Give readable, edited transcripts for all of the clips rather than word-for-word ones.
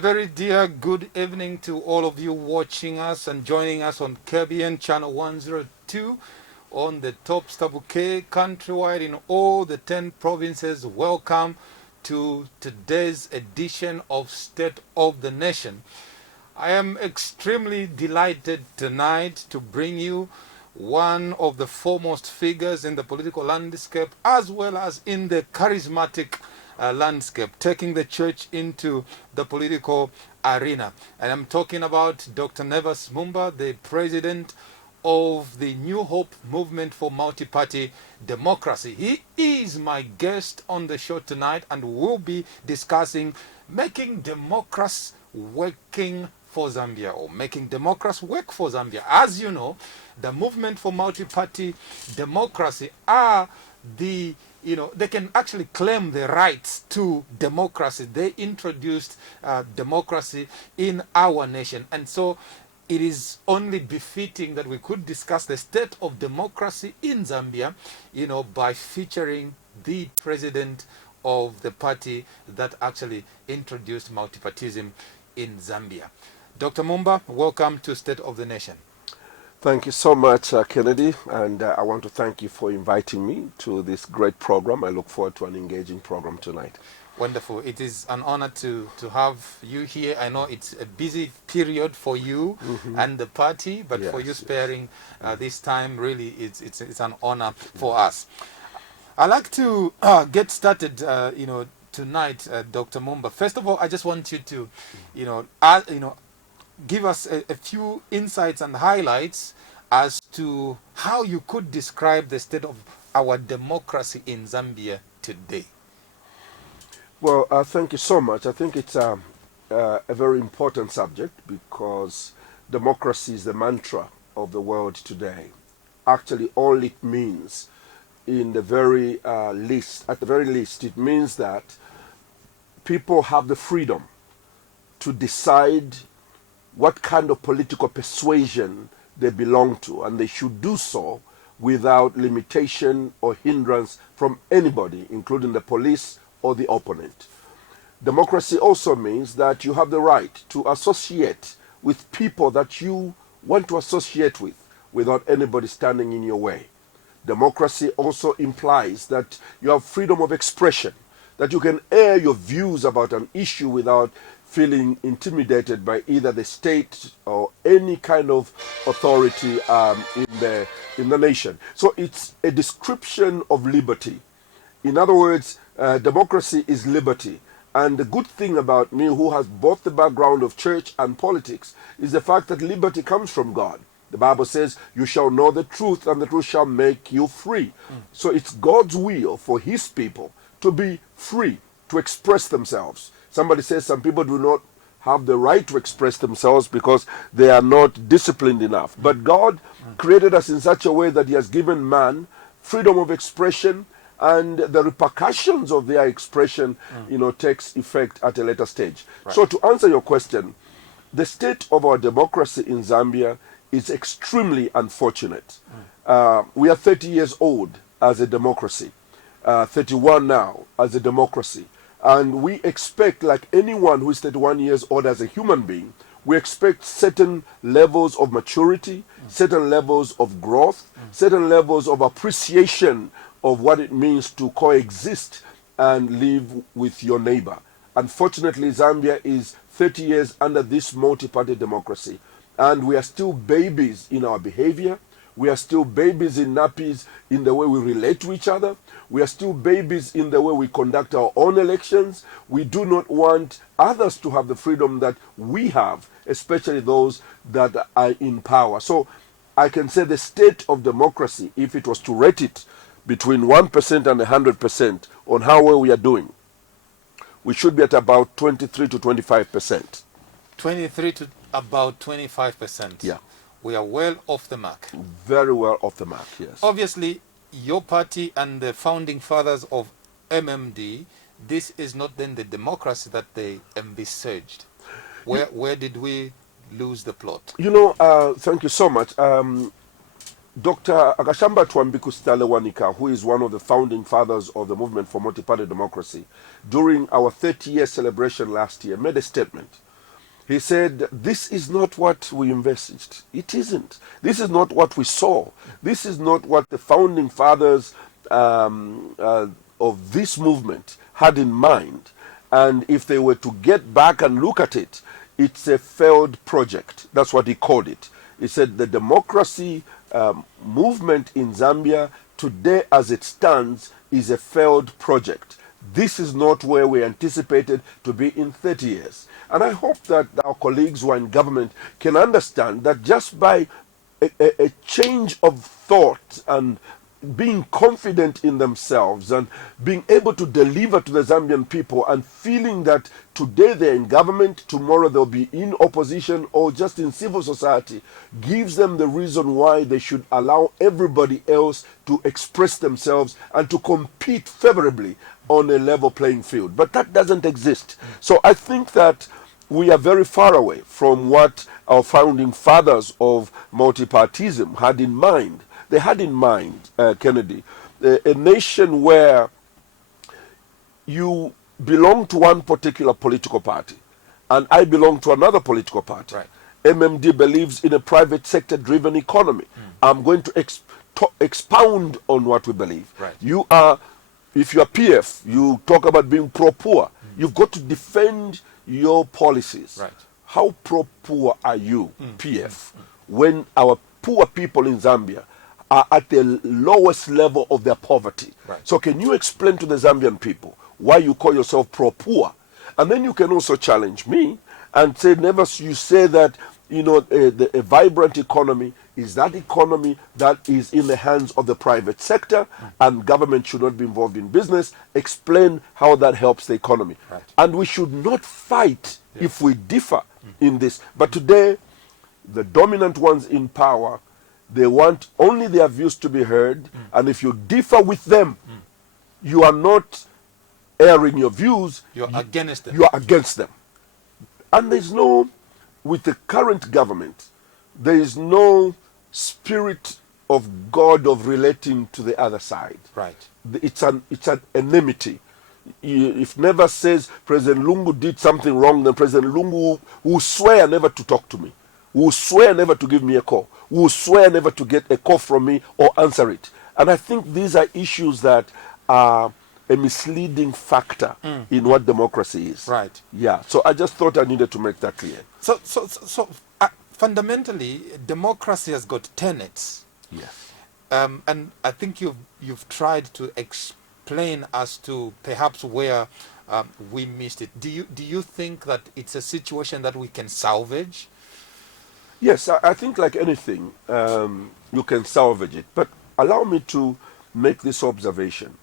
A very dear good evening to all of you watching us and joining us on Caribbean Channel 102 on the top Stabuke countrywide in all the 10 provinces. Welcome to today's edition of State of the Nation. I am extremely delighted tonight to bring you one of the foremost figures in the political landscape as well as in the charismatic landscape, taking the church into the political arena. And I'm talking about Dr. Nevas Mumba, the president of the New Hope Movement for Multi-Party Democracy. He is my guest on the show tonight, and we'll be discussing making democracy working for Zambia, or making democracy work for Zambia. As you know, the Movement for Multi-Party Democracy are they can actually claim the rights to democracy. They introduced democracy in our nation. And so it is only befitting that we could discuss the state of democracy in Zambia, by featuring the president of the party that actually introduced multipartyism in Zambia. Dr. Mumba, welcome to State of the Nation. Thank you so much, Kennedy, and I want to thank you for inviting me to this great program. I look forward to an engaging program tonight. Wonderful. It is an honor to have you here. I know it's a busy period for you and the party, but for you sparing this time, really, it's an honor for us. I'd like to get started, tonight, Dr. Mumba. First of all, I just want you to, give us a few insights and highlights as to how you could describe the state of our democracy in Zambia today. Well, thank you so much. I think it's a very important subject because democracy is the mantra of the world today. Actually, all it means, at the very least, it means that people have the freedom to decide what kind of political persuasion they belong to, and they should do so without limitation or hindrance from anybody, including the police or the opponent. Democracy also means that you have the right to associate with people that you want to associate with without anybody standing in your way. Democracy also implies that you have freedom of expression, that you can air your views about an issue without feeling intimidated by either the state or any kind of authority in the nation. So it's a description of liberty. In other words, democracy is liberty. And the good thing about me, who has both the background of church and politics, is the fact that liberty comes from God. The Bible says, you shall know the truth, and the truth shall make you free. So it's God's will for his people to be free, to express themselves. Somebody says some people do not have the right to express themselves because they are not disciplined enough. But God created us in such a way that he has given man freedom of expression, and the repercussions of their expression, takes effect at a later stage. Right. So to answer your question, the state of our democracy in Zambia is extremely unfortunate. We are 30 years old as a democracy, 31 now as a democracy. And we expect, like anyone who is 31 years old as a human being, we expect certain levels of maturity, certain levels of growth, certain levels of appreciation of what it means to coexist and live with your neighbor. Unfortunately, Zambia is 30 years under this multi-party democracy, and we are still babies in our behavior. We are still babies in nappies in the way we relate to each other. We are still babies in the way we conduct our own elections. We do not want others to have the freedom that we have, especially those that are in power. So I can say the state of democracy, if it was to rate it between 1% and 100% on how well we are doing, we should be at about 23 to 25%. 23 to about 25%. Yeah. We are well off the mark. Very well off the mark, yes. Obviously, your party and the founding fathers of MMD, this is not then the democracy that they envisaged. Where did we lose the plot? Thank you so much. Dr. Agashamba Twambiku Stalewanika, who is one of the founding fathers of the Movement for Multi-Party Democracy, during our 30-year celebration last year, made a statement He said, this is not what we envisaged. It isn't. This is not what we saw. This is not what the founding fathers of this movement had in mind. And if they were to get back and look at it, it's a failed project. That's what he called it. He said the democracy movement in Zambia today as it stands is a failed project. This is not where we anticipated to be in 30 years. And I hope that our colleagues who are in government can understand that just by a change of thought and being confident in themselves and being able to deliver to the Zambian people and feeling that today they're in government, tomorrow they'll be in opposition or just in civil society, gives them the reason why they should allow everybody else to express themselves and to compete favorably on a level playing field. But that doesn't exist. So I think that we are very far away from what our founding fathers of multipartism had in mind. They had in mind, Kennedy, a nation where you belong to one particular political party and I belong to another political party. Right. MMD believes in a private sector driven economy. I'm going to expound on what we believe. Right. If you are PF, you talk about being pro-poor. You've got to defend your policies. Right. How pro-poor are you, PF, when our poor people in Zambia are at the lowest level of their poverty? Right. So can you explain to the Zambian people why you call yourself pro-poor? And then you can also challenge me and say, never you say that, a vibrant economy is that economy that is in the hands of the private sector and government should not be involved in business. Explain how that helps the economy. Right. And we should not fight if we differ in this. But today, the dominant ones in power, they want only their views to be heard. And if you differ with them, you are not airing your views. You're against them. You are against them. And there's no, with the current government, there is no spirit of God of relating to the other side. Right. It's an enmity. If never says President Lungu did something wrong, then President Lungu will swear never to talk to me, will swear never to give me a call, will swear never to get a call from me or answer it. And I think these are issues that are a misleading factor in what democracy is. Right. Yeah. So I just thought I needed to make that clear. So fundamentally, democracy has got tenets. Yes. And I think you've tried to explain as to perhaps where we missed it. Do you think that it's a situation that we can salvage? Yes, I think like anything, you can salvage it. But allow me to make this observation.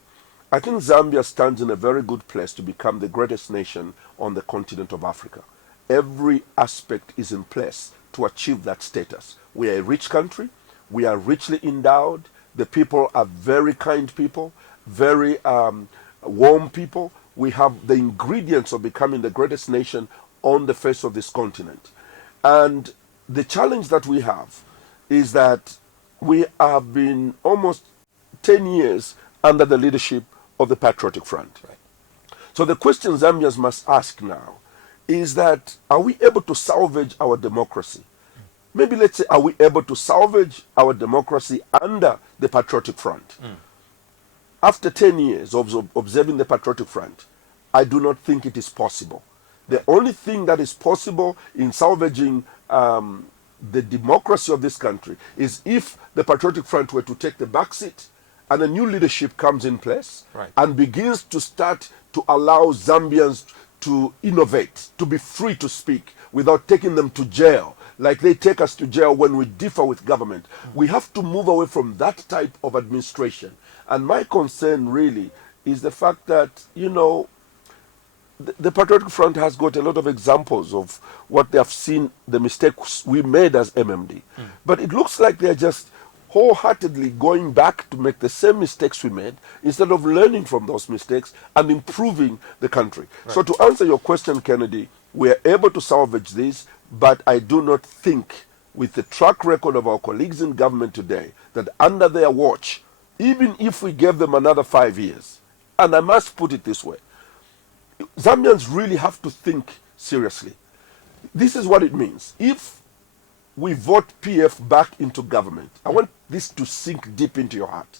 I think Zambia stands in a very good place to become the greatest nation on the continent of Africa. Every aspect is in place to achieve that status. We are a rich country. We are richly endowed. The people are very kind people, very warm people. We have the ingredients of becoming the greatest nation on the face of this continent. And the challenge that we have is that we have been almost 10 years under the leadership of the Patriotic Front. Right. So the question Zambians must ask now is that, are we able to salvage our democracy? Maybe let's say, are we able to salvage our democracy under the Patriotic Front? After 10 years of observing the Patriotic Front, I do not think it is possible. The only thing that is possible in salvaging the democracy of this country is if the Patriotic Front were to take the back seat and a new leadership comes in place. Right. And begins to start to allow Zambians to innovate, to be free to speak without taking them to jail, like they take us to jail when we differ with government. We have to move away from that type of administration. And my concern really is the fact that, the Patriotic Front has got a lot of examples of what they have seen, the mistakes we made as MMD. But it looks like they're just wholeheartedly going back to make the same mistakes we made instead of learning from those mistakes and improving the country. Right. So to answer your question, Kennedy, we are able to salvage this, but I do not think with the track record of our colleagues in government today that under their watch, even if we gave them another 5 years, and I must put it this way, Zambians really have to think seriously. This is what it means. If we vote PF back into government, I want this to sink deep into your heart.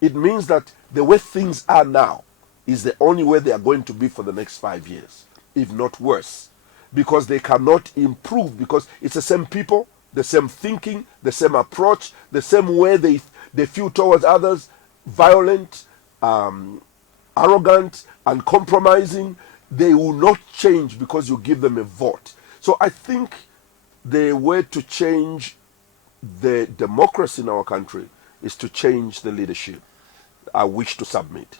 It means that the way things are now is the only way they are going to be for the next 5 years, if not worse. Because they cannot improve, because it's the same people, the same thinking, the same approach, the same way they feel towards others, violent, arrogant, uncompromising. They will not change because you give them a vote. So I think the way to change the democracy in our country is to change the leadership. I wish to submit.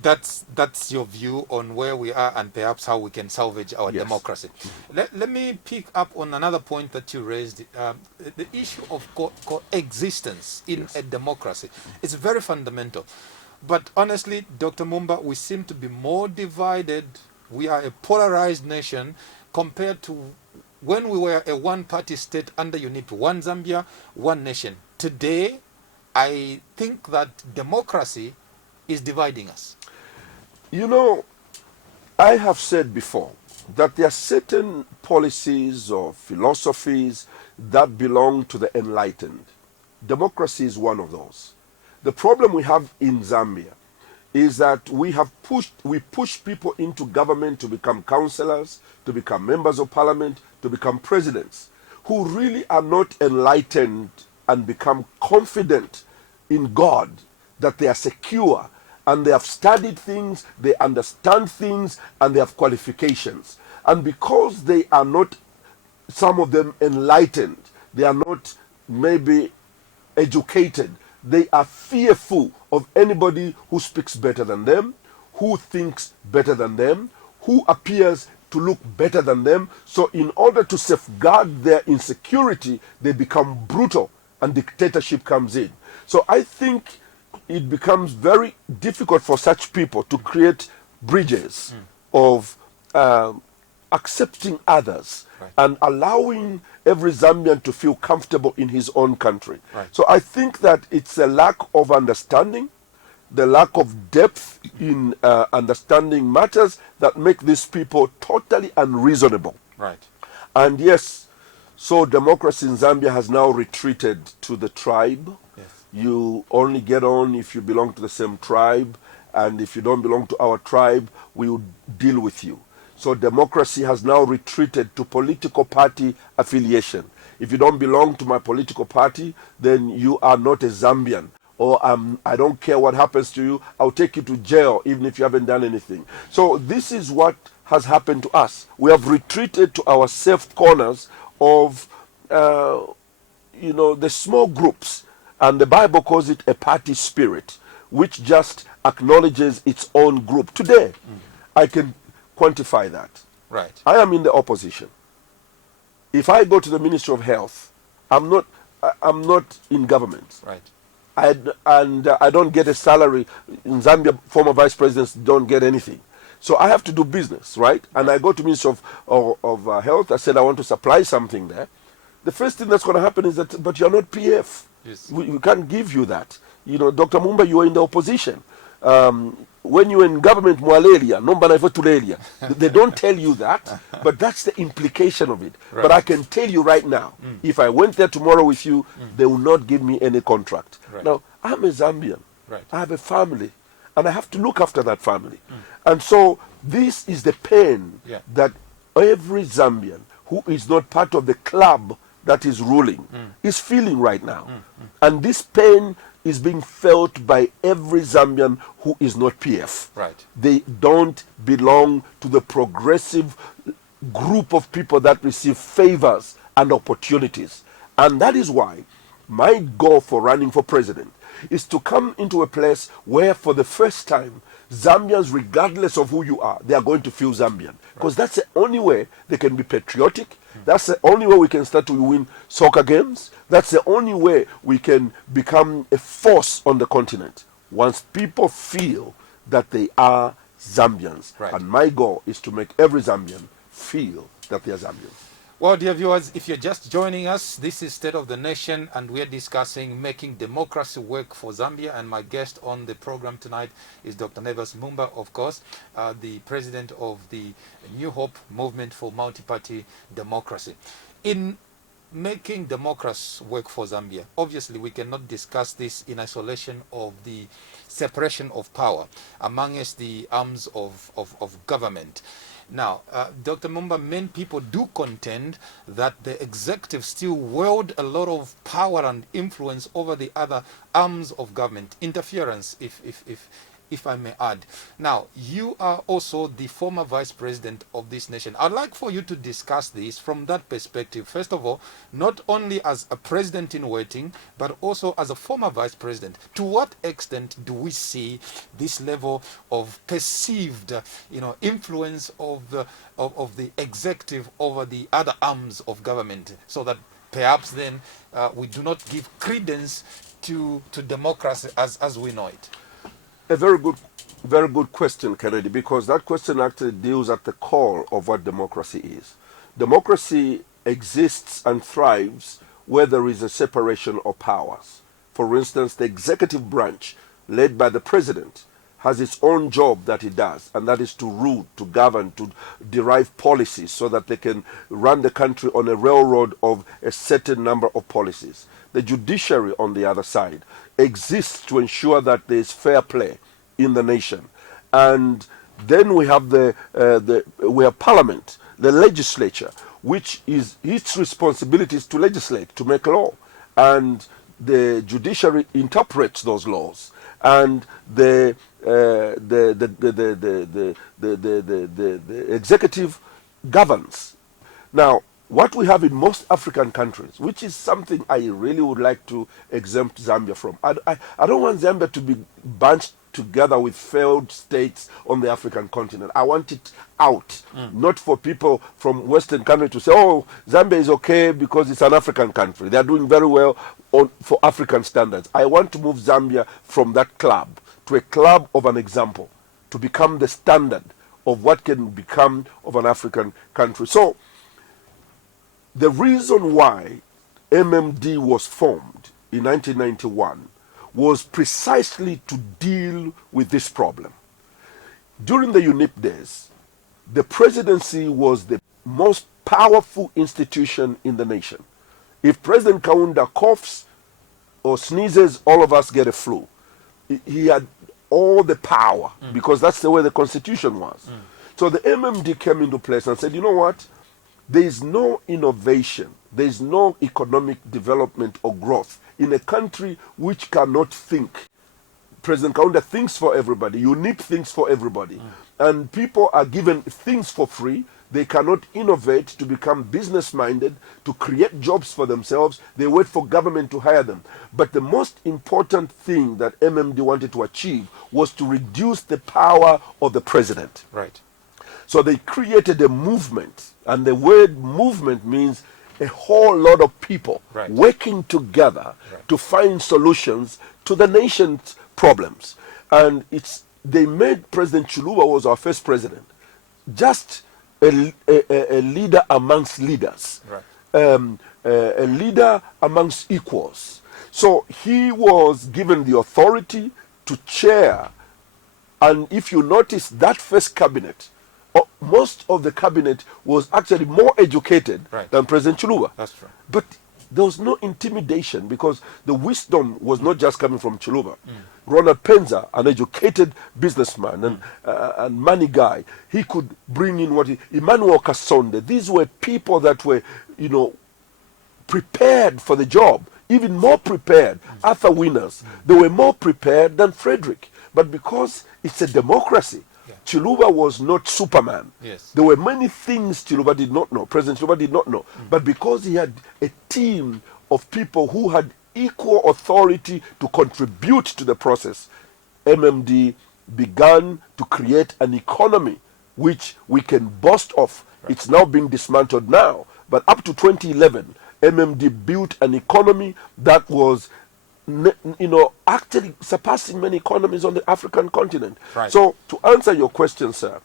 That's your view on where we are and perhaps how we can salvage our Yes. democracy. Let me pick up on another point that you raised, the issue of coexistence in Yes. a democracy. It's very fundamental. But honestly, Dr. Mumba, we seem to be more divided. We are a polarized nation compared to when we were a one-party state under UNIP, one Zambia, one nation. Today, I think that democracy is dividing us. You know, I have said before that there are certain policies or philosophies that belong to the enlightened. Democracy is one of those. The problem we have in Zambia is that we push people into government to become councillors, to become members of parliament, to become presidents, who really are not enlightened and become confident in God, that they are secure, and they have studied things, they understand things, and they have qualifications. And because they are not, some of them, enlightened, they are not maybe educated, they are fearful of anybody who speaks better than them, who thinks better than them, who appears to look better than them. So in order to safeguard their insecurity, they become brutal and dictatorship comes in. So I think it becomes very difficult for such people to create bridges of accepting others, right, and allowing every Zambian to feel comfortable in his own country. Right. So I think that it's a lack of understanding, the lack of depth in understanding matters that make these people totally unreasonable. Right. And yes, so democracy in Zambia has now retreated to the tribe. Yes. You only get on if you belong to the same tribe, and if you don't belong to our tribe, we will deal with you. So democracy has now retreated to political party affiliation. If you don't belong to my political party, then you are not a Zambian. Or I don't care what happens to you, I'll take you to jail even if you haven't done anything. So this is what has happened to us. We have retreated to our safe corners of, the small groups. And the Bible calls it a party spirit, which just acknowledges its own group. Today, I can quantify that. Right. I am in the opposition. If I go to the Ministry of Health, I'm not in government. Right. I don't get a salary. In Zambia, former vice presidents don't get anything. So I have to do business, right? And I go to Ministry of Health. I said I want to supply something there. The first thing that's going to happen is that, but you're not PF. Yes. We can't give you that. Dr. Mumba, you are in the opposition. When you're in government, they don't tell you that, but that's the implication of it. Right. But I can tell you right now, if I went there tomorrow with you, they will not give me any contract. Right. Now, I'm a Zambian. Right. I have a family, and I have to look after that family. And so this is the pain that every Zambian who is not part of the club that is ruling is feeling right now. And this pain is being felt by every Zambian who is not PF. Right. They don't belong to the progressive group of people that receive favors and opportunities. And that is why my goal for running for president is to come into a place where for the first time Zambians, regardless of who you are, they are going to feel Zambian. Because that's the only way they can be patriotic. That's the only way we can start to win soccer games. That's the only way we can become a force on the continent. Once people feel that they are Zambians. Right. And my goal is to make every Zambian feel that they are Zambians. Well, dear viewers, if you're just joining us, this is State of the Nation, and we're discussing making democracy work for Zambia. And my guest on the program tonight is Dr. Neves Mumba, of course, the president of the New Hope Movement for Multi-Party Democracy. In making democracy work for Zambia, obviously we cannot discuss this in isolation of the separation of power amongst the arms of government. Now, Dr. Mumba, many people do contend that the executive still wield a lot of power and influence over the other arms of government, interference, if I may add. Now, you are also the former vice president of this nation. I'd like for you to discuss this from that perspective. First of all, not only as a president in waiting, but also as a former vice president. To what extent do we see this level of perceived, influence of the executive over the other arms of government, so that perhaps then we do not give credence to democracy as we know it? A very good question, Kennedy, because that question actually deals at the core of what democracy is. Democracy exists and thrives where there is a separation of powers. For instance, the executive branch, led by the president, has its own job that it does, and that is to rule, to govern, to derive policies so that they can run the country on a railroad of a certain number of policies. The judiciary, on the other side, exists to ensure that there is fair play in the nation. And then we have we have parliament, the legislature, which is its responsibility is to legislate, to make law. And the judiciary interprets those laws. And the executive governs. Now, what we have in most African countries, which is something I really would like to exempt Zambia from. I don't want Zambia to be bunched together with failed states on the African continent. I want it out, not for people from Western countries to say, oh, Zambia is okay because it's an African country. They are doing very well for African standards. I want to move Zambia from that club to a club of an example, to become the standard of what can become of an African country. So, the reason why MMD was formed in 1991 was precisely to deal with this problem. During the UNIP days, the presidency was the most powerful institution in the nation. If President Kaunda coughs or sneezes, all of us get a flu. He had all the power because that's the way the constitution was. So the MMD came into place and said, you know what? There is no innovation, there is no economic development or growth in a country which cannot think. President Kaunda thinks for everybody, UNIP thinks for everybody, and people are given things for free. They cannot innovate to become business-minded, to create jobs for themselves. They wait for government to hire them. But the most important thing that MMD wanted to achieve was to reduce the power of the president. Right. So they created a movement, and the word movement means a whole lot of people working together to find solutions to the nation's problems. And they made President Chuluba was our first president, just a leader amongst leaders, a leader amongst equals. So he was given the authority to chair, and if you notice that first cabinet, most of the cabinet was actually more educated than President Chuluba. That's true. But there was no intimidation because the wisdom was not just coming from Chuluba. Ronald Penza, an educated businessman and money guy, he could bring in Emmanuel Kasonde. These were people that were, prepared for the job, even more prepared. Arthur Winners, they were more prepared than Frederick. But because it's a democracy, Chuluba was not Superman. Yes. There were many things Chuluba did not know, President Chuluba did not know. But because he had a team of people who had equal authority to contribute to the process, MMD began to create an economy which we can boast of. It's now being dismantled now. But up to 2011, MMD built an economy that was actually surpassing many economies on the African continent. So to answer your question, sir,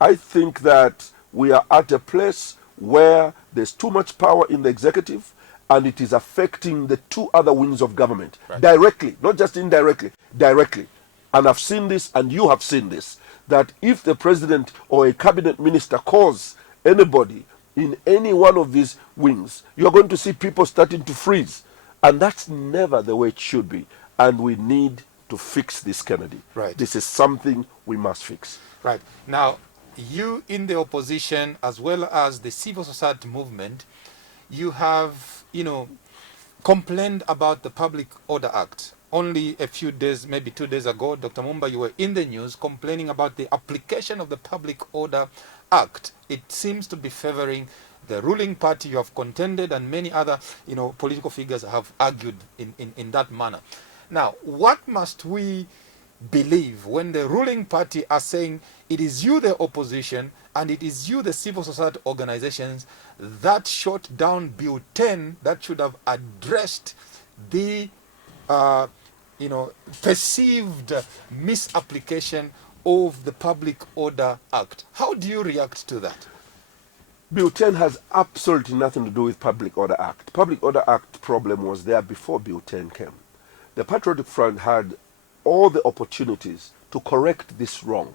I think that we are at a place where there's too much power in the executive and it is affecting the two other wings of government directly, not just indirectly, directly. And I've seen this, and you have seen this, that if the president or a cabinet minister calls anybody in any one of these wings, you're going to see people starting to freeze. And that's never the way it should be. And we need to fix this, Kennedy. Right. This is something we must fix. Right. Now, you in the opposition, as well as the civil society movement, you have, complained about the Public Order Act. Only a few days, maybe 2 days ago, Dr. Mumba, you were in the news complaining about the application of the Public Order Act. It seems to be favoring the ruling party. You have contended, and many other, political figures have argued in that manner. Now, what must we believe when the ruling party are saying it is you, the opposition, and it is you, the civil society organizations, that shot down Bill 10 that should have addressed the perceived misapplication of the Public Order Act? How do you react to that? Bill 10 has absolutely nothing to do with Public Order Act. Public Order Act problem was there before Bill 10 came. The Patriotic Front had all the opportunities to correct this wrong,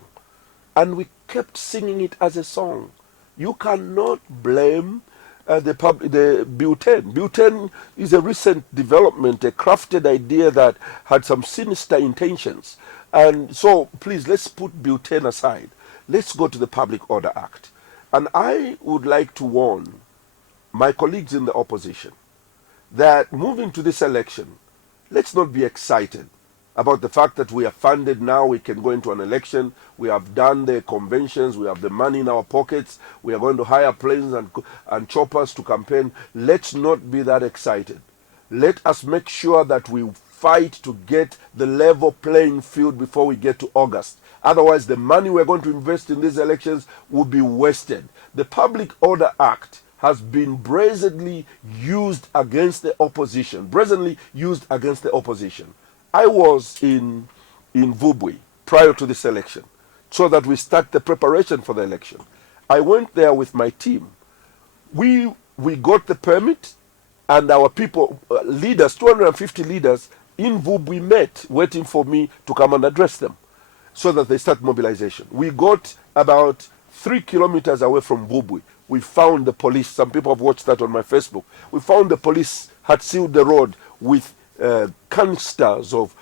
and we kept singing it as a song. You cannot blame the Bill 10. Bill 10 is a recent development, a crafted idea that had some sinister intentions. And so, please, let's put Bill 10 aside. Let's go to the Public Order Act. And I would like to warn my colleagues in the opposition that moving to this election, let's not be excited about the fact that we are funded now, we can go into an election, we have done the conventions, we have the money in our pockets, we are going to hire planes and choppers to campaign. Let's not be that excited. Let us make sure that we fight to get the level playing field before we get to August. Otherwise, the money we're going to invest in these elections will be wasted. The Public Order Act has been brazenly used against the opposition. Brazenly used against the opposition. I was in Vubwi prior to this election so that we start the preparation for the election. I went there with my team. We got the permit, and our people, leaders, 250 leaders in Vubwi met waiting for me to come and address them so that they start mobilization. We got about 3 kilometers away from Vubwi. We found the police. Some people have watched that on my Facebook. We found the police had sealed the road with canisters of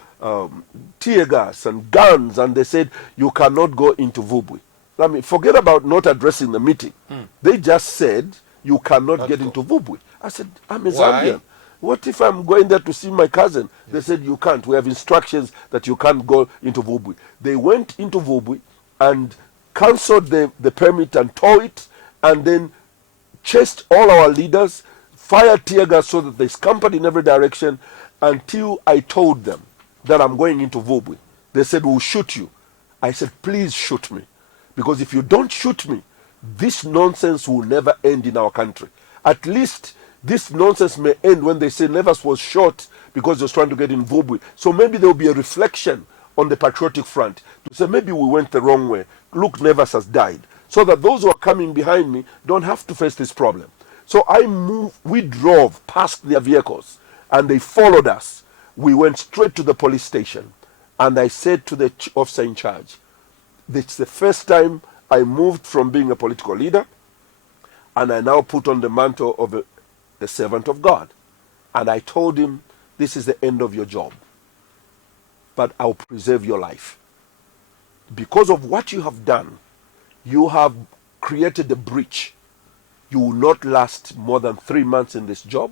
tear gas and guns, and they said you cannot go into Vubwi. I mean, forget about not addressing the meeting. They just said you cannot get into Vubwi. I said, I'm a Zambian. What if I'm going there to see my cousin? They said you can't. We have instructions that you can't go into Vubwi. They went into Vubwi and cancelled the permit and tore it, and then chased all our leaders, fired tear gas so that they scampered in every direction, until I told them that I'm going into Vubwi. They said, we'll shoot you. I said, please shoot me. Because if you don't shoot me, this nonsense will never end in our country. At least this nonsense may end when they say Nevers was shot because he was trying to get in Vubwi. So maybe there will be a reflection on the Patriotic Front to say maybe we went the wrong way. Look, Nevers has died. So that those who are coming behind me don't have to face this problem. So we drove past their vehicles, and they followed us. We went straight to the police station, and I said to the officer in charge, it's the first time I moved from being a political leader, and I now put on the mantle of a servant of God. And I told him, this is the end of your job, but I'll preserve your life. Because of what you have done, you have created a breach. You will not last more than 3 months in this job.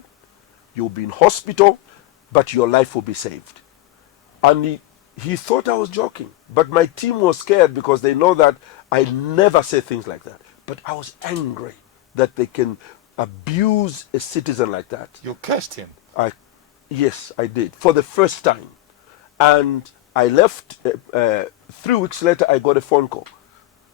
You'll be in hospital, but your life will be saved. And he thought I was joking. But my team was scared because they know that I never say things like that. But I was angry that they can abuse a citizen like that. You cursed him? Yes, I did. For the first time. And I left. 3 weeks later, I got a phone call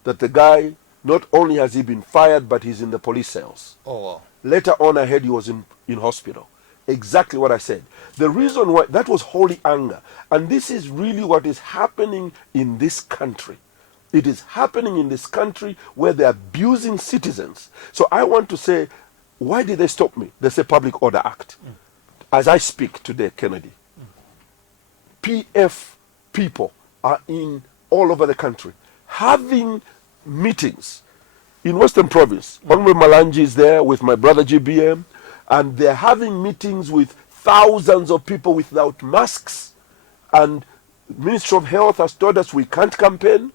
that the guy, not only has he been fired, but he's in the police cells. Oh, wow. Later on, I heard he was in hospital. Exactly what I said. The reason why, that was holy anger. And this is really what is happening in this country. It is happening in this country where they're abusing citizens. So I want to say, why did they stop me? They say Public Order Act. As I speak today, Kennedy, PF people are in all over the country having meetings. In Western Province, Honorable Malanji is there with my brother GBM, and they're having meetings with thousands of people without masks. And the Ministry of Health has told us we can't campaign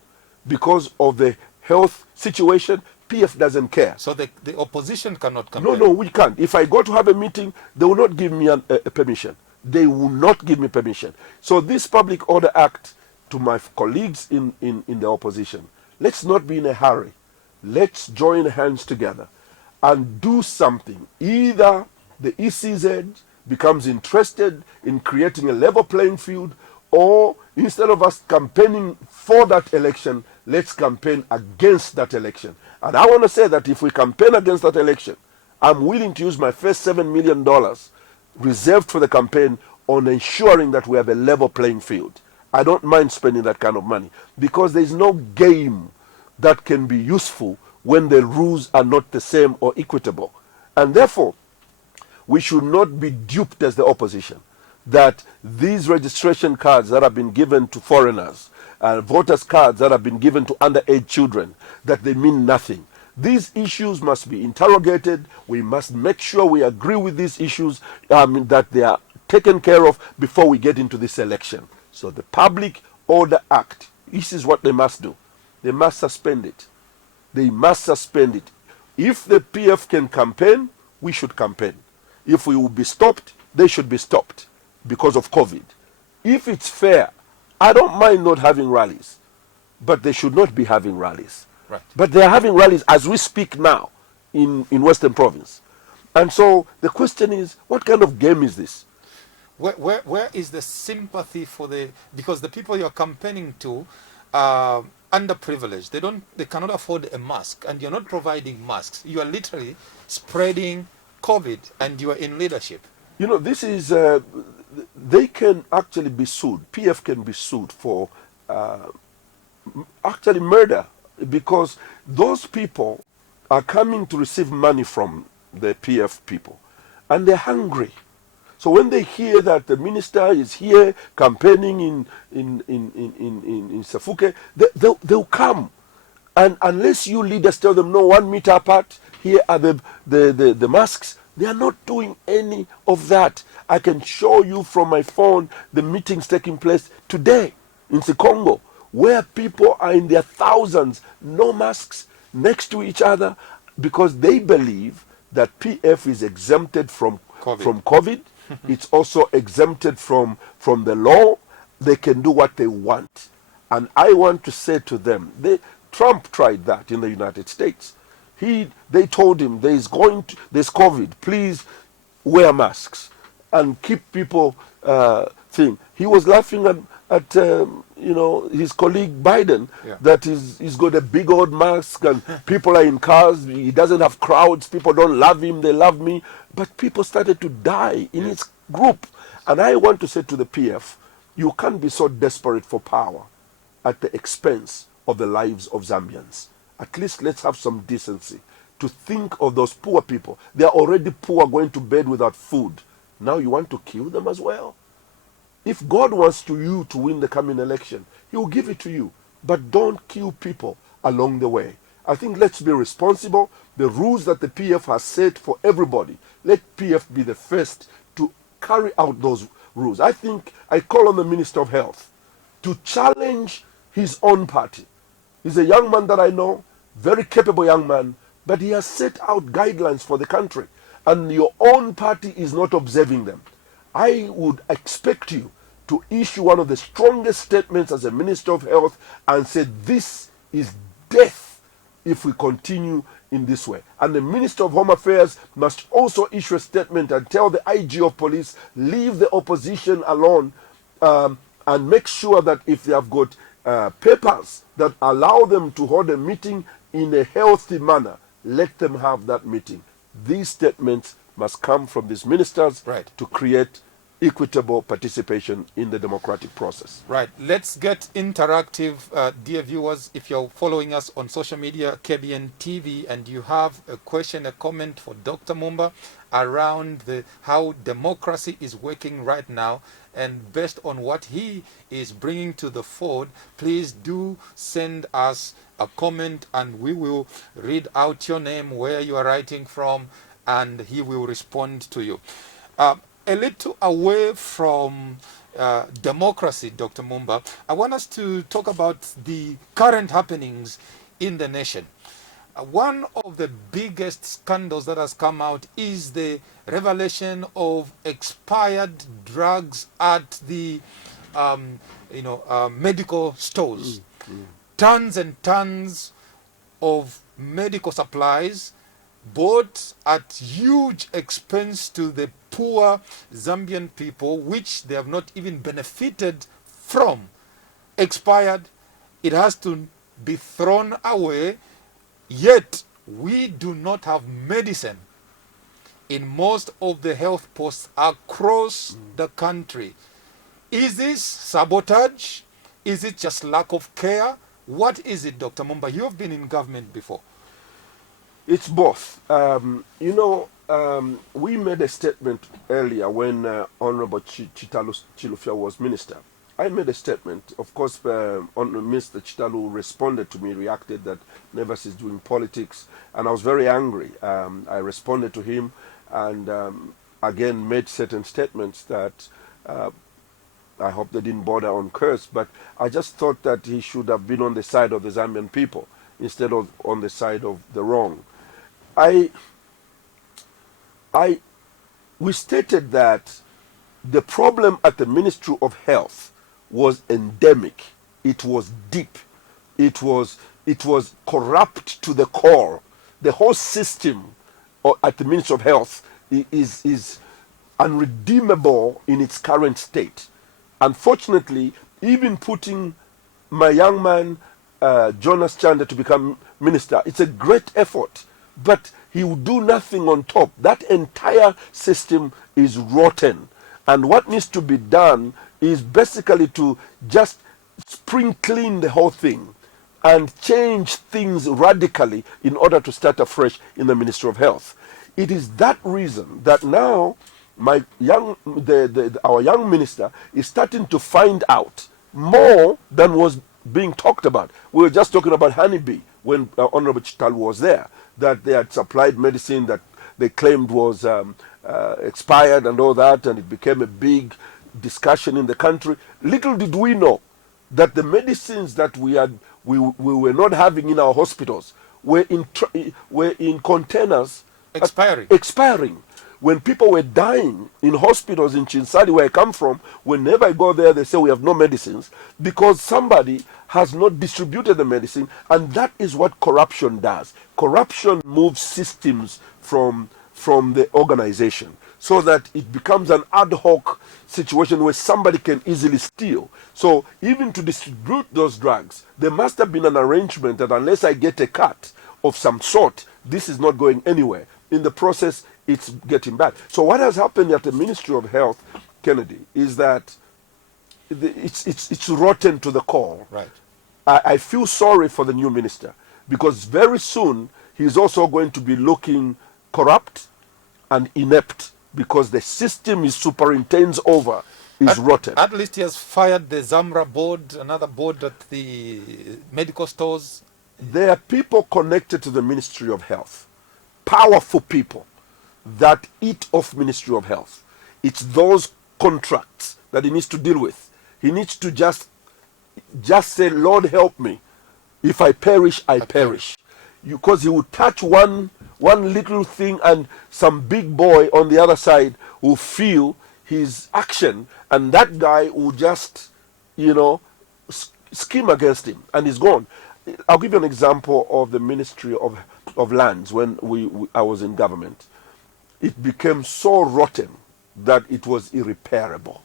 because of the health situation. PF doesn't care. So the opposition cannot campaign? No, we can't. If I go to have a meeting, they will not give me a permission. They will not give me permission. So this Public Order Act, to my colleagues in the opposition, let's not be in a hurry. Let's join hands together and do something. Either the ECZ becomes interested in creating a level playing field, or instead of us campaigning for that election, let's campaign against that election. And I want to say that if we campaign against that election, I'm willing to use my first $7 million reserved for the campaign on ensuring that we have a level playing field. I don't mind spending that kind of money, because there is no game that can be useful when the rules are not the same or equitable. And therefore, we should not be duped as the opposition that these registration cards that have been given to foreigners, voters cards that have been given to underage children, that they mean nothing. These issues must be interrogated. We must make sure we agree with these issues, that they are taken care of before we get into this election. So the Public Order Act, this is what they must do. They must suspend it. They must suspend it. If the PF can campaign, we should campaign. If we will be stopped, they should be stopped because of COVID. If it's fair, I don't mind not having rallies, but they should not be having rallies. Right. But they're having rallies as we speak now in Western Province. And so the question is, what kind of game is this? Where is the sympathy for because the people you're campaigning to are underprivileged. They cannot afford a mask, and you're not providing masks. You are literally spreading COVID, and you are in leadership. You know, this is, they can actually be sued. PF can be sued for actually murder, because those people are coming to receive money from the PF people, and they're hungry. So when they hear that the minister is here campaigning in Safuke, they'll come. And unless you leaders tell them, no, 1 meter apart, here are the masks, they are not doing any of that. I can show you from my phone the meetings taking place today in Congo, where people are in their thousands, no masks, next to each other, because they believe that PF is exempted from COVID. It's also exempted from the law. They can do what they want. And I want to say to them, Trump tried that in the United States. They told him there's COVID, please wear masks and keep people thing. He was laughing at his colleague Biden, that he's got a big old mask and people are in cars, he doesn't have crowds, people don't love him, they love me. But people started to die in his group. And I want to say to the PF, you can't be so desperate for power at the expense of the lives of Zambians. At least let's have some decency to think of those poor people. They are already poor, going to bed without food. Now you want to kill them as well? If God wants you to win the coming election, He will give it to you. But don't kill people along the way. I think let's be responsible. The rules that the PF has set for everybody, let PF be the first to carry out those rules. I think I call on the Minister of Health to challenge his own party. He's a young man that I know, very capable young man, but he has set out guidelines for the country, and your own party is not observing them. I would expect you to issue one of the strongest statements as a Minister of Health and say this is death if we continue in this way. And the Minister of Home Affairs must also issue a statement and tell the IG of police, leave the opposition alone, and make sure that if they have got papers that allow them to hold a meeting in a healthy manner, let them have that meeting. These statements must come from these ministers to create equitable participation in the democratic process. Right. Let's get interactive, dear viewers. If you're following us on social media, KBN TV, and you have a question, a comment for Dr. Mumba around how democracy is working right now, and based on what he is bringing to the fore, please do send us a comment, and we will read out your name, where you are writing from, and he will respond to you. A little away from democracy, Dr. Mumba, I want us to talk about the current happenings in the nation. One of the biggest scandals that has come out is the revelation of expired drugs at the medical stores. Tons and tons of medical supplies bought at huge expense to the poor Zambian people, which they have not even benefited from, expired. It has to be thrown away, yet we do not have medicine in most of the health posts across the country. Is this sabotage? Is it just lack of care? What is it, Dr. Mumba? You have been in government before. It's both. We made a statement earlier when Honorable Chitalu Chilufya was minister. I made a statement. Of course, Mr. Chitalu responded to me, reacted that Nevers is doing politics, and I was very angry. I responded to him and again made certain statements that I hope they didn't border on curse, but I just thought that he should have been on the side of the Zambian people instead of on the side of the wrong. We stated that the problem at the Ministry of Health was endemic. It was deep. It was corrupt to the core. The whole system at the Ministry of Health is unredeemable in its current state. Unfortunately, even putting my young man Jonas Chanda to become minister, it's a great effort, but he will do nothing on top. That entire system is rotten, and what needs to be done is basically to just spring clean the whole thing and change things radically in order to start afresh in the Ministry of Health. It is that reason that now our young minister is starting to find out more than was being talked about. We were just talking about honeybee when Honorable Chital was there, that they had supplied medicine that they claimed was expired and all that, and it became a big discussion in the country. Little did we know that the medicines that we were not having in our hospitals were in containers expiring. When people were dying in hospitals in Chinsali, where I come from, whenever I go there, they say we have no medicines because somebody has not distributed the medicine, and that is what corruption does. Corruption moves systems from the organization so that it becomes an ad hoc situation where somebody can easily steal. So even to distribute those drugs, there must have been an arrangement that unless I get a cut of some sort, this is not going anywhere. In the process, it's getting bad. So what has happened at the Ministry of Health, Kennedy, is that it's rotten to the core. Right. I feel sorry for the new minister because very soon he's also going to be looking corrupt and inept because the system he superintends over is rotten. At least he has fired the Zamra board, another board at the medical stores. There are people connected to the Ministry of Health, powerful people that eat off Ministry of Health. It's those contracts that he needs to deal with. He needs to just say, Lord help me. If I perish, I perish. Because he will touch one little thing and some big boy on the other side will feel his action, and that guy will just, scheme against him, and he's gone. I'll give you an example of the Ministry of Lands when I was in government. It became so rotten that it was irreparable.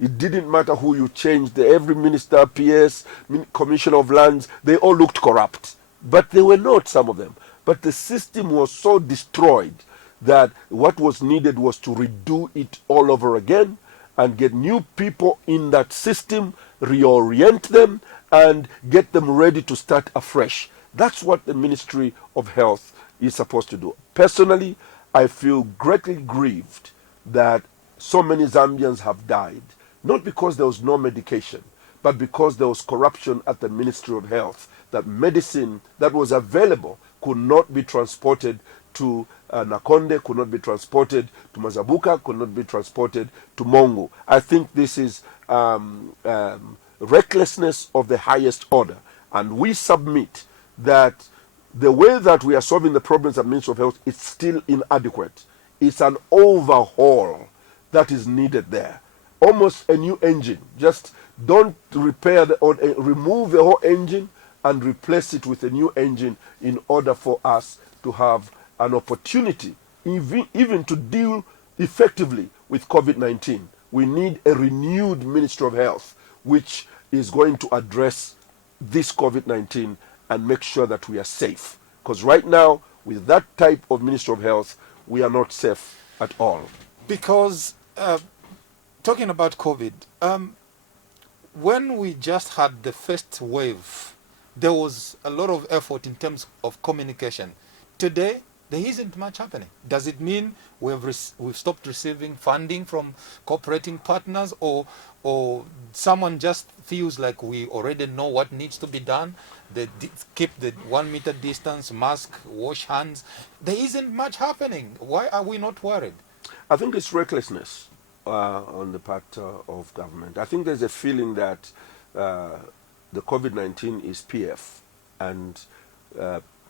It didn't matter who you changed. Every minister, PS, Commissioner of Lands, they all looked corrupt. But they were not, some of them. But the system was so destroyed that what was needed was to redo it all over again and get new people in that system, reorient them, and get them ready to start afresh. That's what the Ministry of Health is supposed to do. Personally, I feel greatly grieved that so many Zambians have died, not because there was no medication, but because there was corruption at the Ministry of Health, that medicine that was available could not be transported to Nakonde, could not be transported to Mazabuka, could not be transported to Mongo. I think this is recklessness of the highest order. And we submit that the way that we are solving the problems at Ministry of Health is still inadequate. It's an overhaul that is needed there. Almost a new engine. Just don't repair or remove the whole engine and replace it with a new engine in order for us to have an opportunity even to deal effectively with COVID-19. We need a renewed Ministry of Health which is going to address this COVID-19 and make sure that we are safe. Because right now, with that type of Ministry of Health, we are not safe at all. Because talking about COVID, when we just had the first wave, there was a lot of effort in terms of communication. Today, there isn't much happening. Does it mean we've stopped receiving funding from cooperating partners, or someone just feels like we already know what needs to be done? They keep the 1 meter distance, mask, wash hands. There isn't much happening. Why are we not worried? I think it's recklessness on the part of government. I think there's a feeling that the COVID-19 is PF, and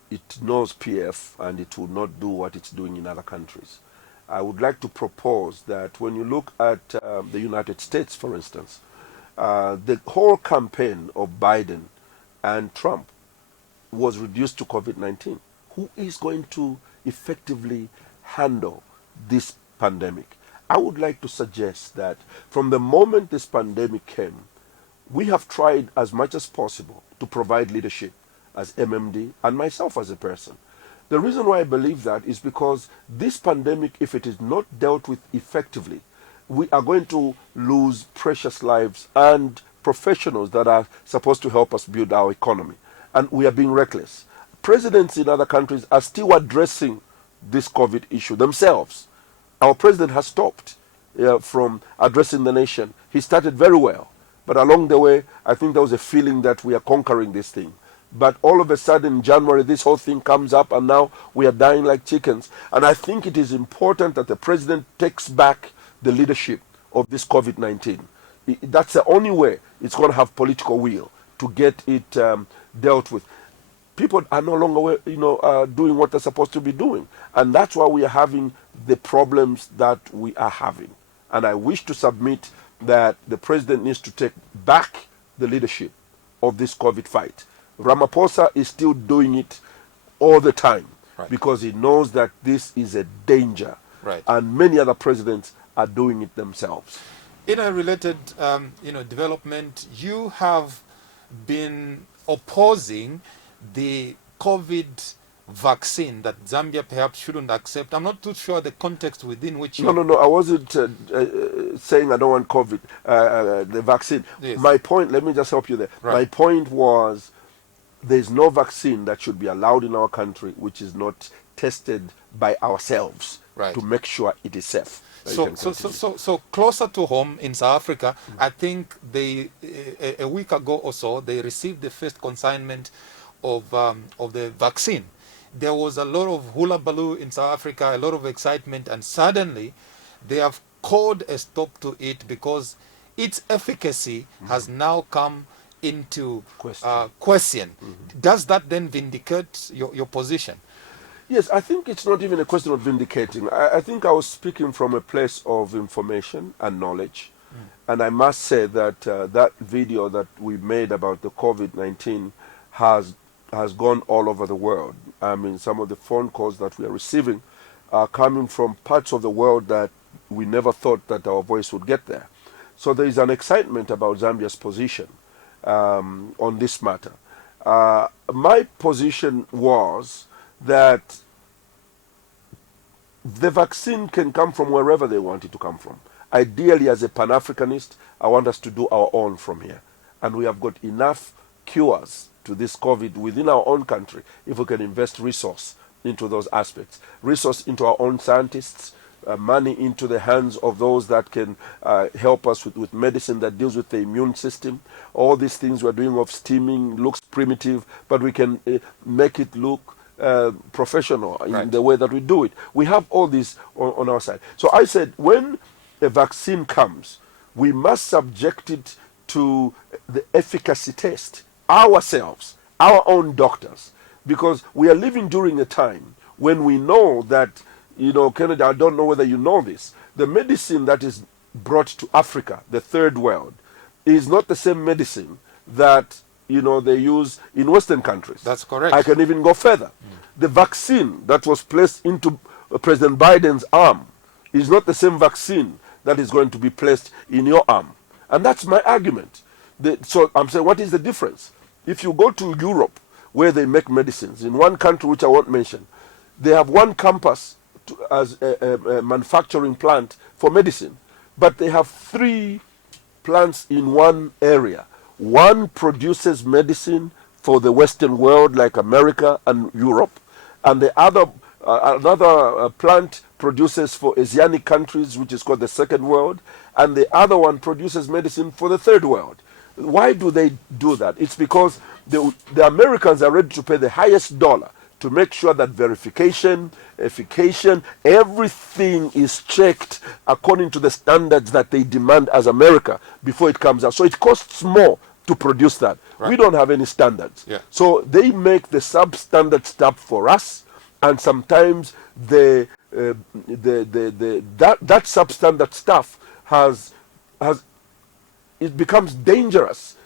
it knows PF, and it will not do what it's doing in other countries. I would like to propose that when you look at the United States, for instance, the whole campaign of Biden and Trump was reduced to COVID-19. Who is going to effectively handle this pandemic? I would like to suggest that from the moment this pandemic came, we have tried as much as possible to provide leadership as MMD and myself as a person. The reason why I believe that is because this pandemic, if it is not dealt with effectively, we are going to lose precious lives and professionals that are supposed to help us build our economy. And we are being reckless. Presidents in other countries are still addressing this COVID issue themselves. Our president has stopped from addressing the nation. He started very well. But along the way, I think there was a feeling that we are conquering this thing. But all of a sudden, in January, this whole thing comes up, and now we are dying like chickens. And I think it is important that the president takes back the leadership of this COVID-19. That's the only way it's going to have political will to get it dealt with. People are no longer, doing what they're supposed to be doing. And that's why we are having the problems that we are having. And I wish to submit that the president needs to take back the leadership of this COVID fight. Ramaphosa is still doing it all the time, right, because he knows that this is a danger. Right. And many other presidents are doing it themselves. In a related development, you have been opposing the COVID vaccine that Zambia perhaps shouldn't accept. I'm not too sure the context within which you... No, I wasn't saying I don't want COVID, the vaccine. Yes. My point, let me just help you there. Right. My point was there's no vaccine that should be allowed in our country which is not tested by ourselves, right, to make sure it is safe. So closer to home in South Africa, I think they a week ago or so they received the first consignment of the vaccine. There was a lot of hula baloo in South Africa, a lot of excitement, and suddenly they have called a stop to it because its efficacy has now come into question. Does that then vindicate your position? Yes, I think it's not even a question of vindicating. I think I was speaking from a place of information and knowledge. And I must say that that video that we made about the COVID-19 has gone all over the world. I mean, some of the phone calls that we are receiving are coming from parts of the world that we never thought that our voice would get there. So there is an excitement about Zambia's position on this matter. My position was that the vaccine can come from wherever they want it to come from. Ideally, as a Pan-Africanist, I want us to do our own from here. And we have got enough cures to this COVID within our own country if we can invest resource into those aspects. Resource into our own scientists, money into the hands of those that can help us with medicine that deals with the immune system. All these things we're doing of steaming looks primitive, but we can make it look professional in the way that we do it. We have all this on our side. So I said, when a vaccine comes, we must subject it to the efficacy test ourselves, our own doctors, because we are living during a time when we know that, Kennedy, I don't know whether you know this, the medicine that is brought to Africa, the third world, is not the same medicine that they use in Western countries. That's correct. I can even go further. The vaccine that was placed into President Biden's arm is not the same vaccine that is going to be placed in your arm. And that's my argument. So I'm saying, what is the difference? If you go to Europe, where they make medicines, in one country which I won't mention, they have one campus as a manufacturing plant for medicine, but they have 3 plants in one area. One produces medicine for the Western world, like America and Europe, and the other another plant produces for Asiatic countries, which is called the second world, and the other one produces medicine for the third world. Why do they do that? It's because the Americans are ready to pay the highest dollar to make sure that verification, efficacy, everything is checked according to the standards that they demand as America before it comes out. So it costs more to produce that. Right. We don't have any standards. Yeah. So they make the substandard stuff for us, and sometimes that substandard stuff it becomes dangerous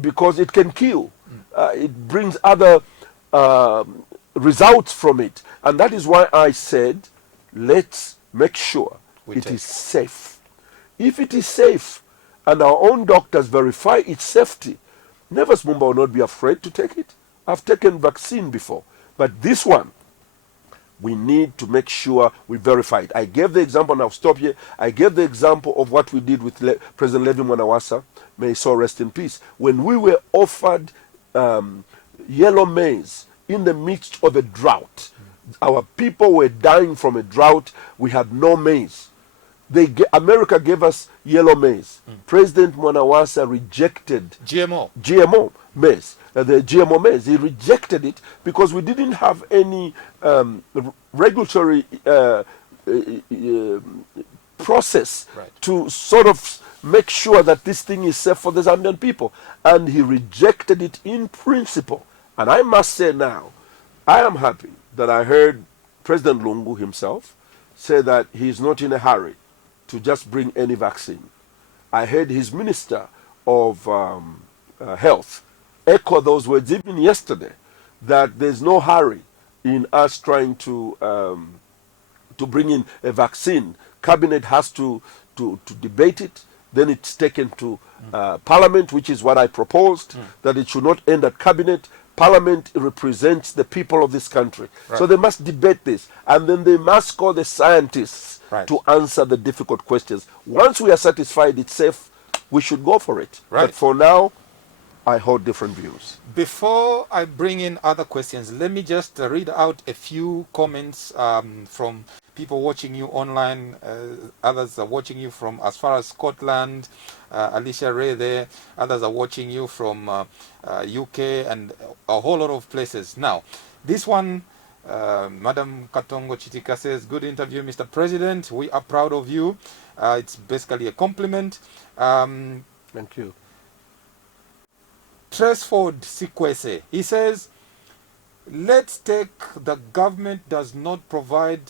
because it can kill. It brings other results from it. And that is why I said, let's make sure it is safe. If it is safe and our own doctors verify its safety, Nevis Mumba will not be afraid to take it. I've taken vaccine before. But this one, we need to make sure we verify it. I gave the example, and I'll stop here. I gave the example of what we did with President Levi Mwanawasa, may he so rest in peace. When we were offered yellow maize in the midst of a drought, our people were dying from a drought. We had no maize. America gave us yellow maize. President Mwanawasa rejected GMO maize. The GMO maize, he rejected it because we didn't have any regulatory process to sort of make sure that this thing is safe for the Zambian people. And he rejected it in principle. And I must say now, I am happy that I heard President Lungu himself say that he's not in a hurry to just bring any vaccine. I heard his Minister of Health echo those words even yesterday, that there's no hurry in us trying to bring in a vaccine. Cabinet has to debate it, then it's taken to Parliament, which is what I proposed, that it should not end at Cabinet. Parliament represents the people of this country. So they must debate this, and then they must call the scientists to answer the difficult questions. Once we are satisfied it's safe, we should go for it. But for now, I hold different views. Before I bring in other questions, let me just read out a few comments from people watching you online. Others are watching you from as far as Scotland. Alicia Ray there. Others are watching you from UK and a whole lot of places. Now, this one, Madam Katongo Chitika says, good interview, Mr. President. We are proud of you. It's basically a compliment. Thank you. Tresford Sikwese, he says, let's take the government does not provide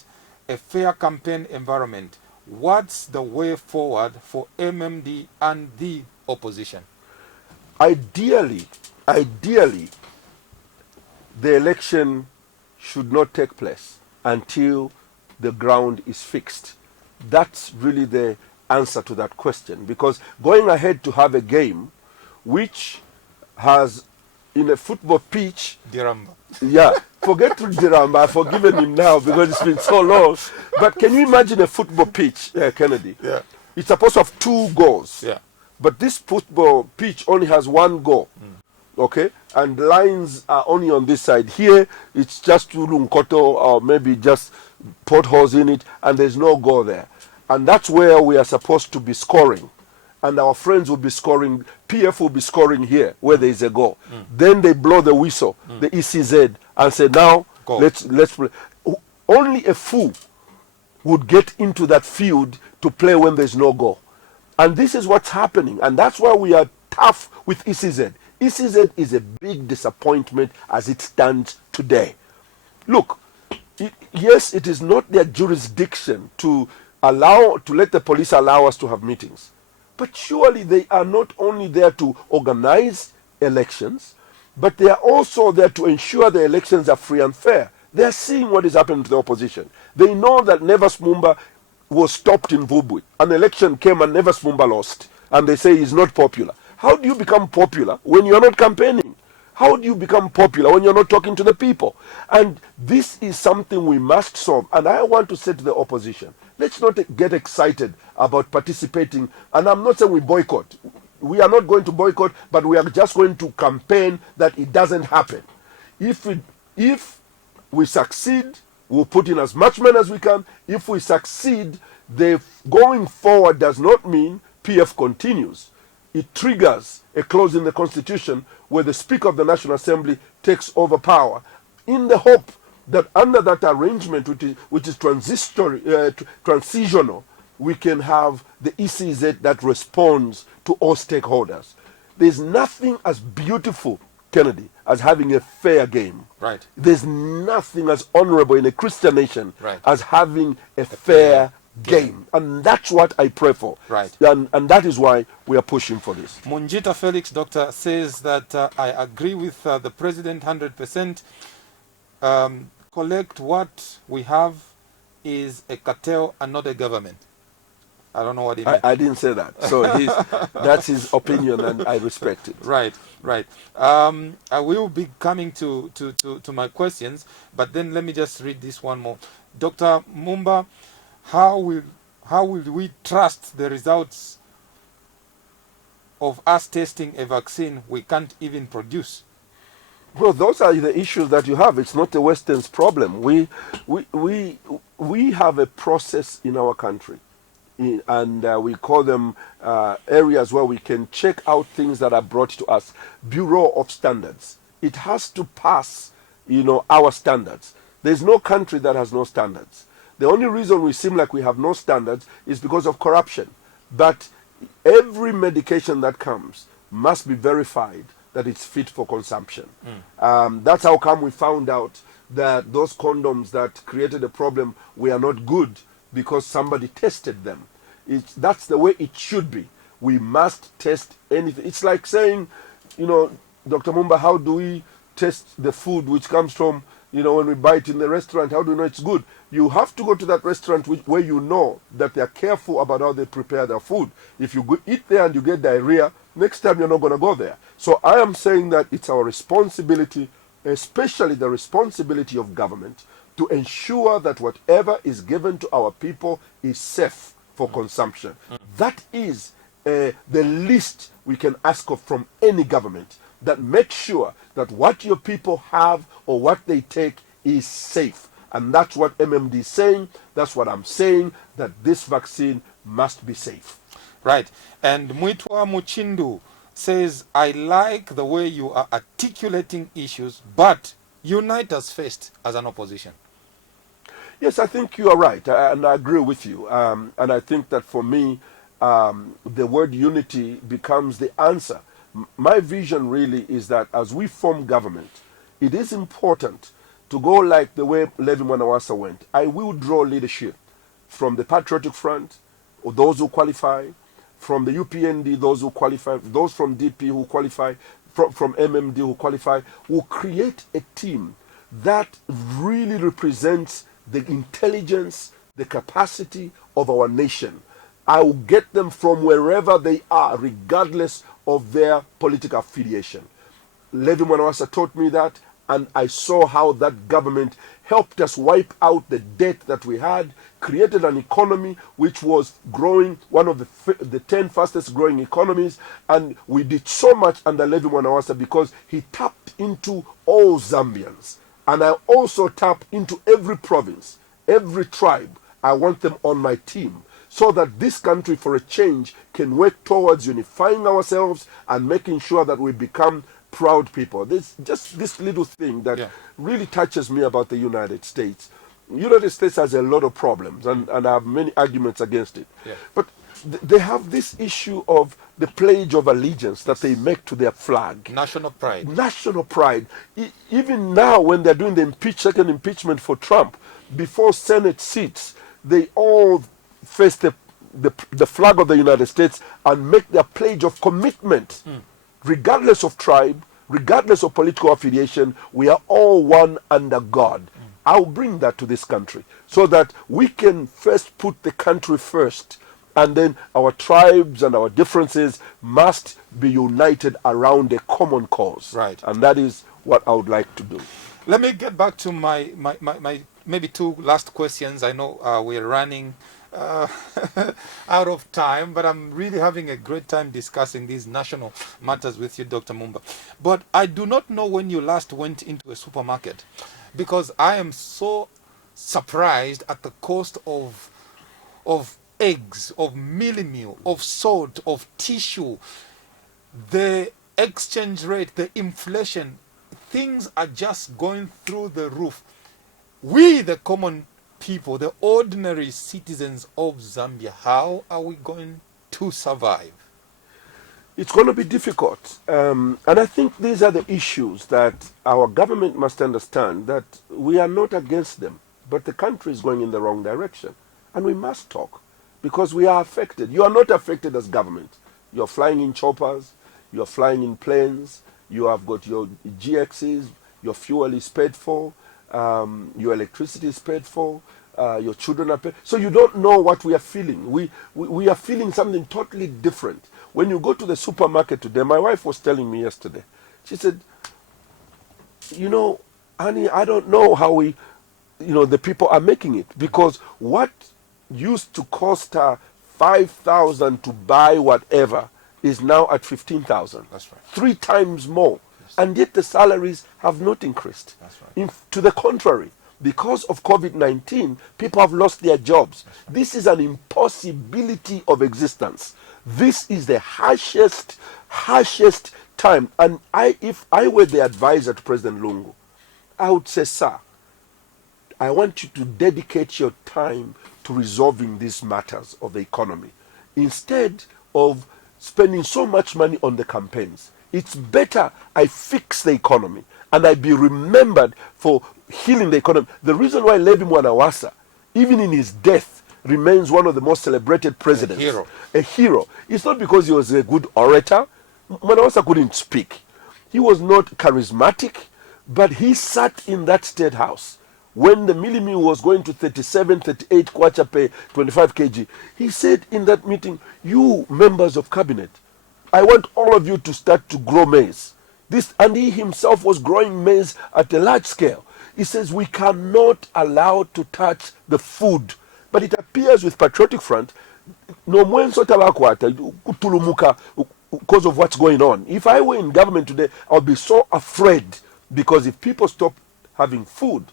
a fair campaign environment. What's the way forward for MMD and the opposition? Ideally, the election should not take place until the ground is fixed. That's really the answer to that question, because going ahead to have a game which has in a football pitch, Diramba. Yeah, forget Diramba. I've forgiven him now because it's been so long. But can you imagine a football pitch, Kennedy? Yeah. It's supposed to have 2 goals. Yeah. But this football pitch only has 1 goal. Okay? And lines are only on this side. Here, it's just Ulunkoto or maybe just potholes in it, and there's no goal there. And that's where we are supposed to be scoring. And our friends will be scoring, PF will be scoring here, where there is a goal. Then they blow the whistle, the ECZ, and say, now, Go. let's play. Only a fool would get into that field to play when there's no goal. And this is what's happening. And that's why we are tough with ECZ. ECZ is a big disappointment as it stands today. Look, yes, it is not their jurisdiction to let the police allow us to have meetings. But surely they are not only there to organize elections, but they are also there to ensure the elections are free and fair. They are seeing what is happening to the opposition. They know that Nevers Mumba was stopped in Vubwi. An election came and Nevers Mumba lost. And they say he's not popular. How do you become popular when you are not campaigning? How do you become popular when you're not talking to the people? And this is something we must solve. And I want to say to the opposition, let's not get excited about participating. And I'm not saying we boycott. We are not going to boycott, but we are just going to campaign that it doesn't happen. If we succeed, we'll put in as much men as we can. If we succeed, the going forward does not mean PF continues. It triggers a clause in the Constitution where the Speaker of the National Assembly takes over power, in the hope that under that arrangement, which is transitional, we can have the ECZ that responds to all stakeholders. There's nothing as beautiful, Kennedy, as having a fair game. Right. There's nothing as honorable in a Christian nation Right. as having a fair game. And that's what I pray for. Right. And that is why we are pushing for this. Munjita Felix, Doctor, says that I agree with the President 100%. Collect what we have is a cartel and not a government. I don't know what he meant. I didn't say that. So that's his opinion, and I respect it. Right, right. I will be coming to my questions, but then let me just read this one more. Dr. Mumba, how will we trust the results of us testing a vaccine we can't even produce? Well, those are the issues that you have. It's not the Western's problem. We have a process in our country, and we call them areas where we can check out things that are brought to us. Bureau of Standards. It has to pass, our standards. There's no country that has no standards. The only reason we seem like we have no standards is because of corruption. But every medication that comes must be verified that it's fit for consumption. That's how come we found out that those condoms that created a problem were not good, because somebody tested them. That's the way it should be. We must test anything. It's like saying, Dr. Mumba, how do we test the food which comes from, when we buy it in the restaurant, how do we know it's good? You have to go to that restaurant where you know that they're careful about how they prepare their food. If you go eat there and you get diarrhea, next time you're not going to go there. So I am saying that it's our responsibility, especially the responsibility of government, to ensure that whatever is given to our people is safe for consumption. That is the least we can ask of from any government, that makes sure that what your people have or what they take is safe. And that's what MMD is saying. That's what I'm saying, that this vaccine must be safe. Right. And Mwitwa Muchindu says, I like the way you are articulating issues, but unite us first as an opposition. Yes, I think you are right, and I agree with you. And I think that for me, the word unity becomes the answer. My vision really is that as we form government, it is important to go like the way Levi Mwanawasa went. I will draw leadership from the Patriotic Front, or those who qualify, from the UPND, those who qualify, those from DP who qualify, from MMD who qualify, will create a team that really represents the intelligence, the capacity of our nation. I will get them from wherever they are, regardless of their political affiliation. Levi Mwanawasa taught me that. and I saw how that government helped us wipe out the debt that we had, created an economy which was growing, one of the 10 fastest growing economies, and we did so much under Levi Mwanawasa because he tapped into all Zambians. And I also tap into every province, every tribe. I want them on my team so that this country, for a change, can work towards unifying ourselves and making sure that we become proud people. This little thing that really touches me about the United States. The United States has a lot of problems, and I have many arguments against it. Yeah. But they have this issue of the pledge of allegiance that they make to their flag. National pride. National pride. Even now, when they're doing the second impeachment for Trump, before Senate seats, they all face the flag of the United States and make their pledge of commitment. Regardless of tribe, regardless of political affiliation, we are all one under God. I'll bring that to this country so that we can first put the country first, and then our tribes and our differences must be united around a common cause. Right. And that is what I would like to do. Let me get back to my maybe two last questions. I know we're running out of time, but I'm really having a great time discussing these national matters with you, Dr. Mumba. But I do not know when you last went into a supermarket, because I am so surprised at the cost of eggs, of mealie meal, of salt, of tissue, the exchange rate, the inflation. Things are just going through the roof. We, the common people, the ordinary citizens of Zambia, how are we going to survive? It's going to be difficult. And I think these are the issues that our government must understand, that we are not against them, but the country is going in the wrong direction. And we must talk, because we are affected. You are not affected as government. You are flying in choppers, you are flying in planes, you have got your GXs, your fuel is paid for, your electricity is paid for, your children are paid. So you don't know what we are feeling. We are feeling something totally different. When you go to the supermarket today, my wife was telling me yesterday, she said, honey, I don't know how the people are making it, because what used to cost her 5,000 to buy whatever is now at 15,000. That's right. 3 times more. Yes. And yet the salaries have not increased. That's right. To the contrary, because of COVID-19, people have lost their jobs. Right. This is an impossibility of existence. This is the harshest time. And if I were the advisor to President Lungu, I would say, sir, I want you to dedicate your time to resolving these matters of the economy, instead of spending so much money on the campaigns. It's better I fix the economy and I be remembered for healing the economy. The reason why Levi Mwanawasa, even in his death, remains one of the most celebrated presidents. A hero. It's not because he was a good orator. Mwanawasa couldn't speak. He was not charismatic, but he sat in that state house when the mealie meal was going to 37, 38 kwacha per 25 kg. He said in that meeting, you members of cabinet, I want all of you to start to grow maize. And he himself was growing maize at a large scale. He says we cannot allow to touch the food. But it appears with Patriotic Front, no kutulumuka because of what's going on. If I were in government today, I would be so afraid, because if people stop having food,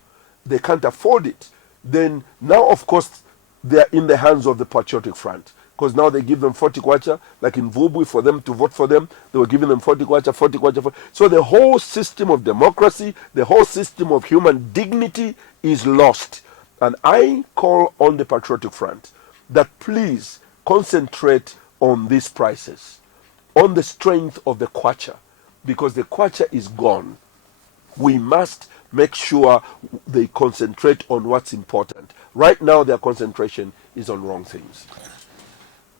they can't afford it. Then now, of course, they are in the hands of the Patriotic Front, because now they give them 40 kwacha, like in Vubwi, for them to vote for them. They were giving them 40 kwacha, 40 kwacha. So the whole system of democracy, the whole system of human dignity is lost. And I call on the Patriotic Front that please concentrate on these prices, on the strength of the kwacha, because the kwacha is gone. We must make sure they concentrate on what's important. Right now, their concentration is on wrong things.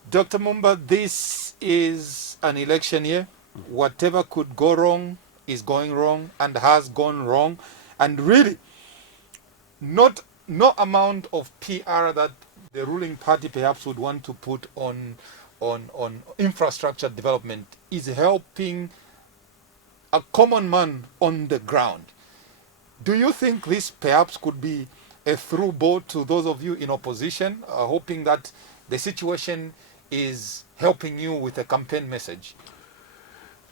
Dr. Mumba, this is an election year. Whatever could go wrong is going wrong and has gone wrong. And really, no amount of PR that the ruling party perhaps would want to put on infrastructure development is helping a common man on the ground. Do you think this perhaps could be a through boat to those of you in opposition, hoping that the situation is helping you with a campaign message?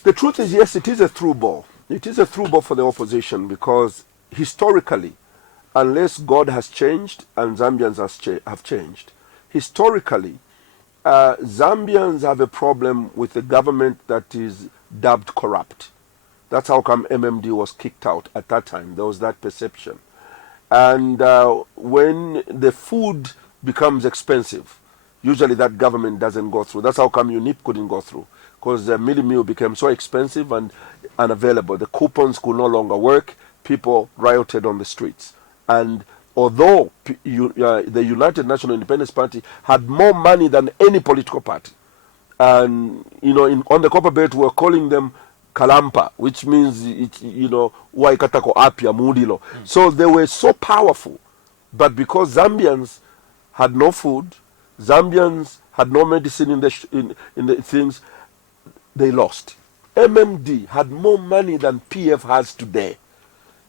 The truth is, yes, it is a through ball. It is a through ball for the opposition because historically, unless God has changed and Zambians have changed, historically, Zambians have a problem with the government that is dubbed corrupt. That's how come MMD was kicked out at that time. There was that perception. And when the food becomes expensive, usually that government doesn't go through. That's how come UNIP couldn't go through, because the mealie meal became so expensive and unavailable. The coupons could no longer work. People rioted on the streets. And although the United National Independence Party had more money than any political party, and on the copper belt we're calling them Kalampa, which means Waikatako Apia Mudilo. So they were so powerful, but because Zambians had no food, Zambians had no medicine in the things, they lost. MMD had more money than PF has today.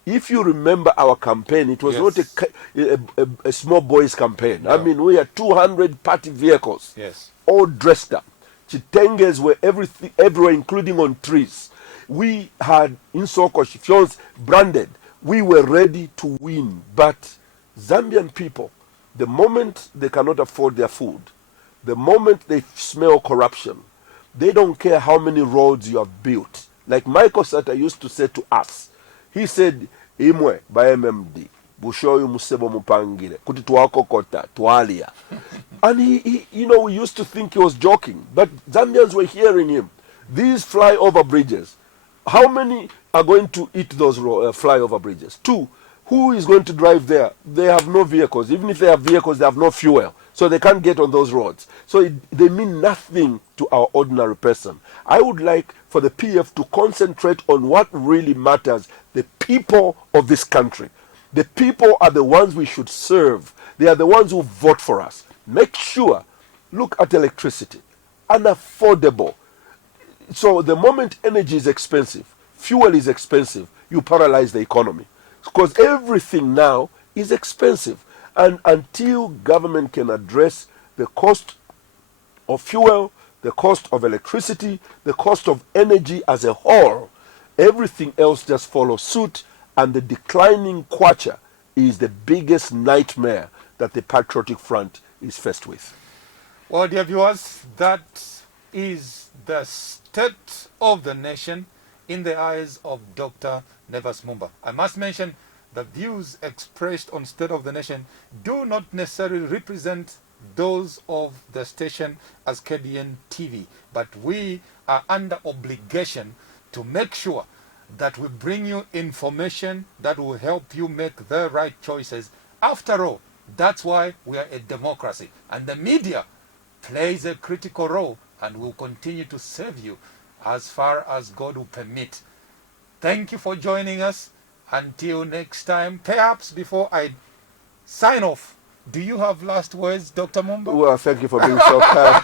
If you remember our campaign, it was Yes. not a small boys campaign. No. I mean, we had 200 party vehicles, Yes. all dressed up. Chitenges were everywhere, including on trees. We had Insoko Shifyons branded. We were ready to win. But Zambian people, the moment they cannot afford their food, the moment they smell corruption, they don't care how many roads you have built. Like Michael Sata used to say to us, he said, Imwe by MMD, Bushoyu Musebo Mupangire, kuti tuwakokota, tualia. And he, we used to think he was joking, but Zambians were hearing him. These flyover bridges, how many are going to eat those flyover bridges? 2. Who is going to drive there? They have no vehicles. Even if they have vehicles, they have no fuel. So they can't get on those roads. So they mean nothing to our ordinary person. I would like for the PF to concentrate on what really matters, the people of this country. The people are the ones we should serve. They are the ones who vote for us. Make sure, look at electricity, unaffordable. So the moment energy is expensive, fuel is expensive, you paralyze the economy. Because everything now is expensive. And until government can address the cost of fuel, the cost of electricity, the cost of energy as a whole, everything else just follows suit, and the declining kwacha is the biggest nightmare that the Patriotic Front is faced with. Well, dear viewers, that is the state of the nation in the eyes of Dr. Nevas Mumba. I must mention the views expressed on State of the Nation do not necessarily represent those of the station as KBN TV, but we are under obligation to make sure that we bring you information that will help you make the right choices. After all, that's why we are a democracy, and the media plays a critical role and will continue to serve you as far as God will permit. Thank you for joining us. Until next time, perhaps before I sign off, do you have last words, Dr. Mumba? Well, thank you for being so kind.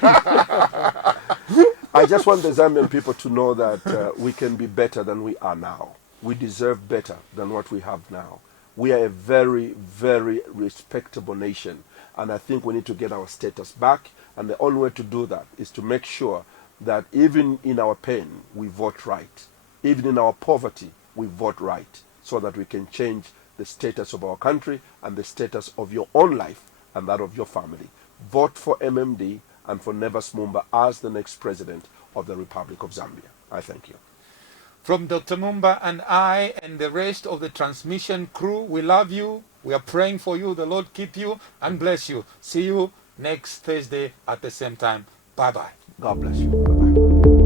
I just want the Zambian people to know that we can be better than we are now. We deserve better than what we have now. We are a very, very respectable nation, and I think we need to get our status back, and the only way to do that is to make sure that even in our pain, we vote right. Even in our poverty, we vote right, so that we can change the status of our country and the status of your own life and that of your family. Vote for MMD and for Nevas Mumba as the next president of the Republic of Zambia. I thank you. From Dr. Mumba and I and the rest of the transmission crew, we love you. We are praying for you. The Lord keep you and bless you. See you next Thursday at the same time. Bye-bye. God bless you. Bye-bye.